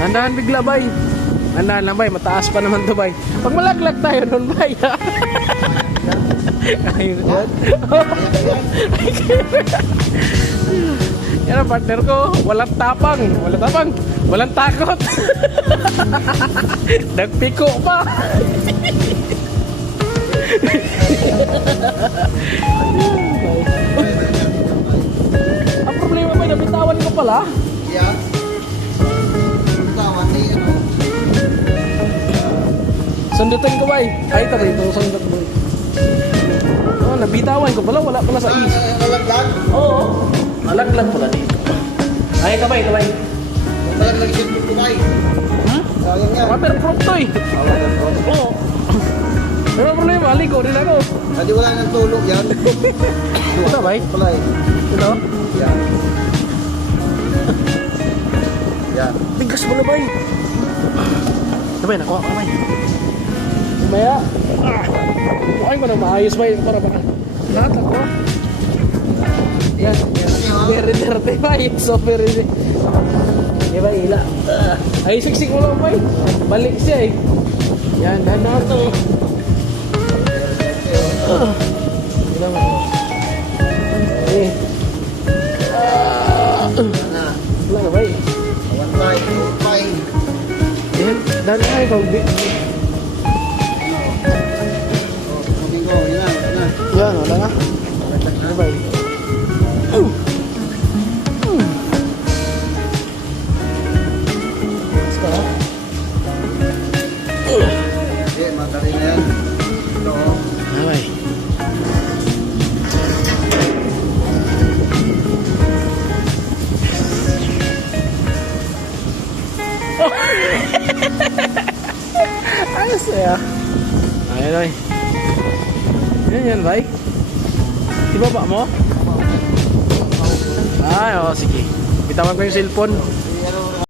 Handahan bigla, bay. Handahan lang, bay. Mataas pa naman to, bay. Pag malaglag tayo nun, bay. Ayun. Yan ang partner ko. Walang tapang. Walang tapang. Walang takot. Nagpiko pa. Ang problema ba, nabitawan ko pala. Yeah. Bitawan ni ano. Sundutin ko ba eh. Ay, tabi ito. Sundot mo. Oh, nabitawan ko pala. Wala pala sa is. Nalaglag. Oo. Nalaglag pala dito. Ay, kabay, kabay. Nalaglag siya dito kay. Sayang nga. Waterproof to eh. Oo. Ano problema? Aligo din ako. Hindi wala nang tulog yan. Ito ba eh? Pala eh. Ito? Yan. Yan. Tigas mo na ba eh? Ito ba eh? Nakuha ko na ba eh? Maya. Kuhain ko na maayos ba eh? Para baka. Lahat ako. Yan. Very dirty ba eh? So very dirty. Di ba ila? Ay, siksik mo lang ba eh? Balik siya eh. Yan. Dahan to. Gila mo. Eh. Na. Wala na ba eh? One time. Two time. Yan. Dahan na eh. Sabi ko, yan. Yan. Yan. Wala nga. Ano ba eh? Okay, madali na yan. Ito oh. Ay. Ayos ya. Ayun ay. Yan bay. Ibaba mo? Ay, oh sige. Bitawan ko yung cellphone.